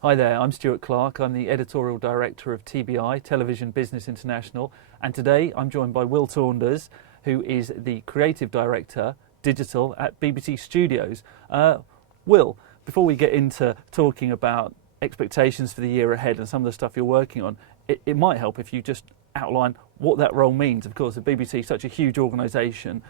Hi there, I'm Stewart Clarke. I'm the editorial director of TBI, Television Business International, and today I'm joined by Will Saunders, who is the creative director, digital at BBC Studios. Will, before we get into talking about expectations for the year ahead and some of the stuff you're working on, it might help if you just outline what that role means. Of course, the BBC is such a huge organisation.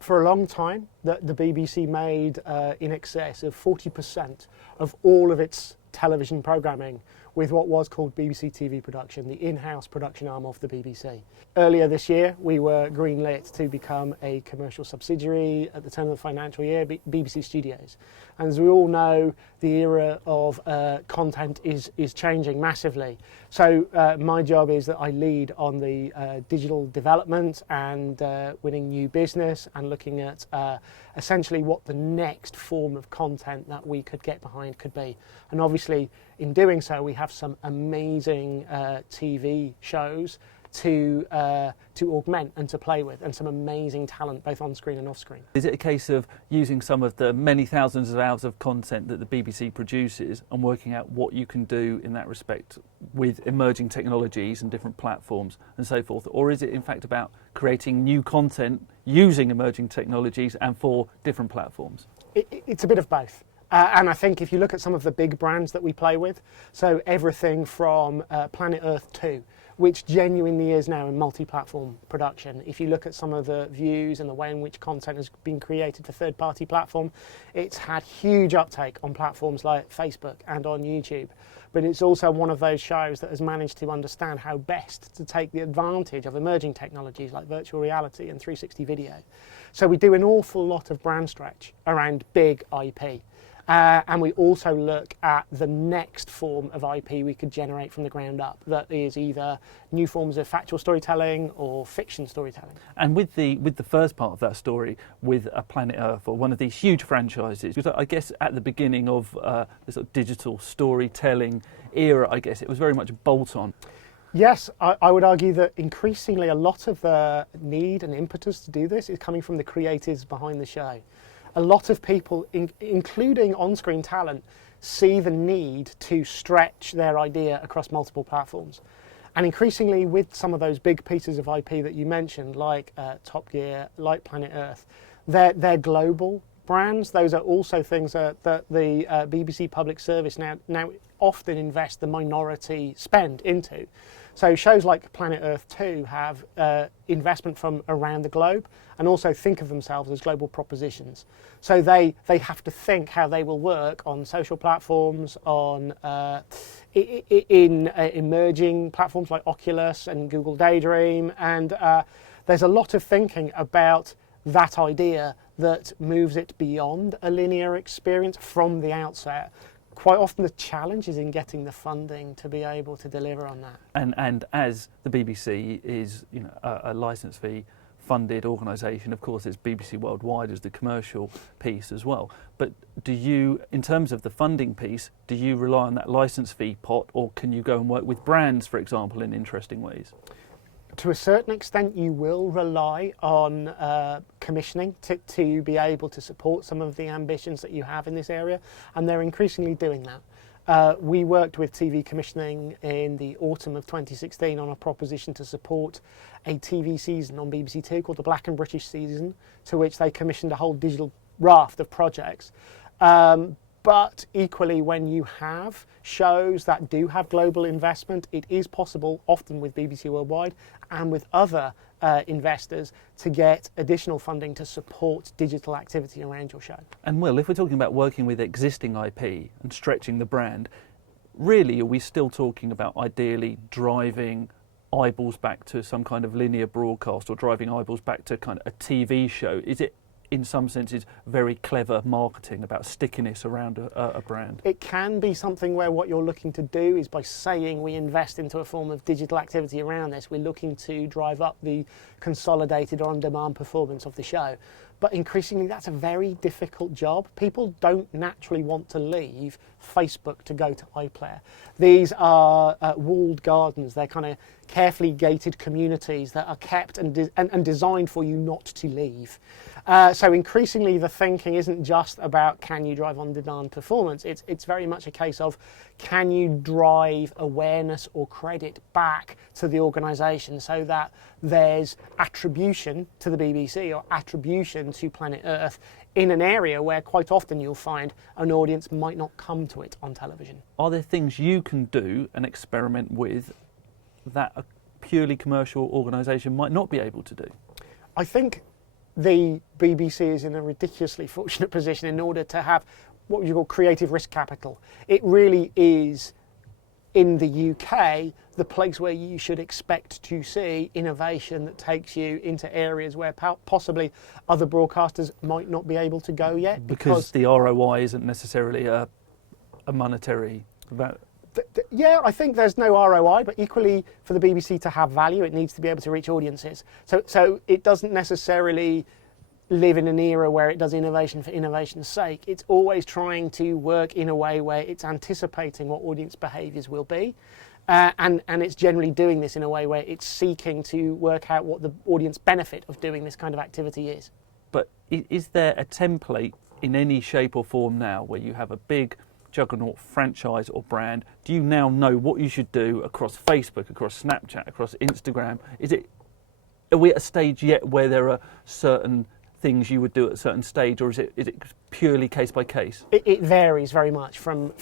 For a long time, the BBC made in excess of 40% of all of its television programming with what was called BBC TV Production, the in-house production arm of the BBC. Earlier this year, we were greenlit to become a commercial subsidiary at the turn of the financial year, BBC Studios. And as we all know, the era of content is changing massively. So my job is that I lead on the digital development and winning new business and looking at essentially what the next form of content that we could get behind could be. And obviously, in doing so, we have some amazing TV shows to augment and to play with, and some amazing talent both on screen and off screen. Is it a case of using some of the many thousands of hours of content that the BBC produces and working out what you can do in that respect with emerging technologies and different platforms and so forth? Or is it in fact about creating new content using emerging technologies and for different platforms? It's a bit of both. And I think if you look at some of the big brands that we play with, so everything from Planet Earth 2, which genuinely is now a multi-platform production. If you look at some of the views and the way in which content has been created for third-party platform, it's had huge uptake on platforms like Facebook and on YouTube. But it's also one of those shows that has managed to understand how best to take the advantage of emerging technologies like virtual reality and 360 video. So we do an awful lot of brand stretch around big IP. And we also look at the next form of IP we could generate from the ground up, that is either new forms of factual storytelling or fiction storytelling. And with the first part of that story, with a Planet Earth or one of these huge franchises, because I guess at the beginning of the sort of digital storytelling era, I guess it was very much bolt-on. Yes, I would argue that increasingly a lot of the need and impetus to do this is coming from the creators behind the show. A lot of people, including on-screen talent, see the need to stretch their idea across multiple platforms. And increasingly with some of those big pieces of IP that you mentioned, like Top Gear, like Planet Earth, they're global brands. Those are also things that the BBC Public Service now often invest the minority spend into. So shows like Planet Earth 2 have investment from around the globe and also think of themselves as global propositions. So they have to think how they will work on social platforms, on in emerging platforms like Oculus and Google Daydream, and there's a lot of thinking about that idea that moves it beyond a linear experience from the outset. Quite often the challenge is in getting the funding to be able to deliver on that. And as the BBC is a licence fee funded organisation, of course it's BBC Worldwide as the commercial piece as well. But do you, in terms of the funding piece, do you rely on that licence fee pot, or can you go and work with brands, for example, in interesting ways? To a certain extent, you will rely on commissioning to be able to support some of the ambitions that you have in this area, and they're increasingly doing that. We worked with TV commissioning in the autumn of 2016 on a proposition to support a TV season on BBC Two called the Black and British season, to which they commissioned a whole digital raft of projects. But equally, when you have shows that do have global investment, it is possible, often with BBC Worldwide and with other investors, to get additional funding to support digital activity around your show. And Will, if we're talking about working with existing IP and stretching the brand, really are we still talking about ideally driving eyeballs back to some kind of linear broadcast or driving eyeballs back to kind of a TV show? Is it in some senses very clever marketing about stickiness around a brand? It can be something where what you're looking to do is, by saying we invest into a form of digital activity around this, we're looking to drive up the consolidated or on-demand performance of the show. But increasingly that's a very difficult job. People don't naturally want to leave Facebook to go to iPlayer. These are walled gardens. They're kind of carefully gated communities that are kept and designed for you not to leave. So increasingly the thinking isn't just about can you drive on-demand performance. It's very much a case of can you drive awareness or credit back to the organisation so that there's attribution to the BBC or attribution to Planet Earth in an area where quite often you'll find an audience might not come to it on television. Are there things you can do and experiment with that a purely commercial organisation might not be able to do? I think the BBC is in a ridiculously fortunate position in order to have what you call creative risk capital. It really is, in the UK, the place where you should expect to see innovation that takes you into areas where possibly other broadcasters might not be able to go yet. Because the ROI isn't necessarily a monetary value. Yeah, I think there's no ROI, but equally for the BBC to have value, it needs to be able to reach audiences. So it doesn't necessarily live in an era where it does innovation for innovation's sake. It's always trying to work in a way where it's anticipating what audience behaviours will be, and it's generally doing this in a way where it's seeking to work out what the audience benefit of doing this kind of activity is. But is there a template in any shape or form now where you have a big juggernaut franchise or brand? Do you now know what you should do across Facebook, across Snapchat, across Instagram? Are we at a stage yet where there are certain things you would do at a certain stage, or is it purely case by case? It varies very much from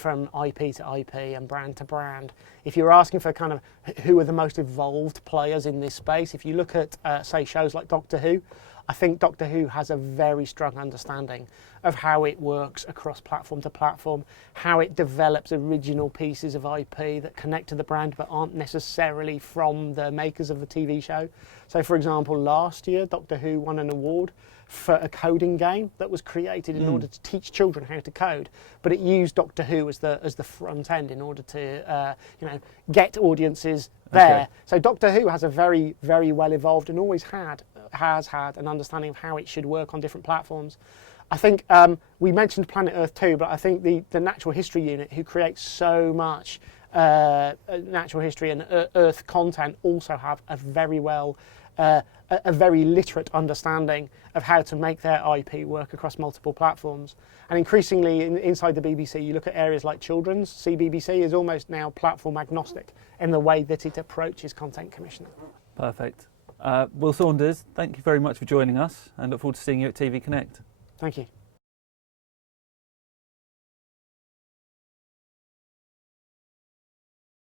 IP to IP and brand to brand. If you're asking for kind of who are the most evolved players in this space, if you look at say shows like Doctor Who, I think Doctor Who has a very strong understanding of how it works across platform to platform, how it develops original pieces of IP that connect to the brand but aren't necessarily from the makers of the TV show. So for example, last year Doctor Who won an award for a coding game that was created in order to teach children how to code, but it used Doctor Who as the front end in order to get audiences there. Okay. So Doctor Who has a very, very well evolved and always has had an understanding of how it should work on different platforms. I think we mentioned Planet Earth too, but I think the Natural History Unit, who creates so much natural history and Earth content, also have a very very literate understanding of how to make their IP work across multiple platforms. And increasingly inside the BBC, you look at areas like children's. CBBC is almost now platform agnostic in the way that it approaches content commissioning. Perfect. Will Saunders, thank you very much for joining us, and look forward to seeing you at TV Connect. Thank you.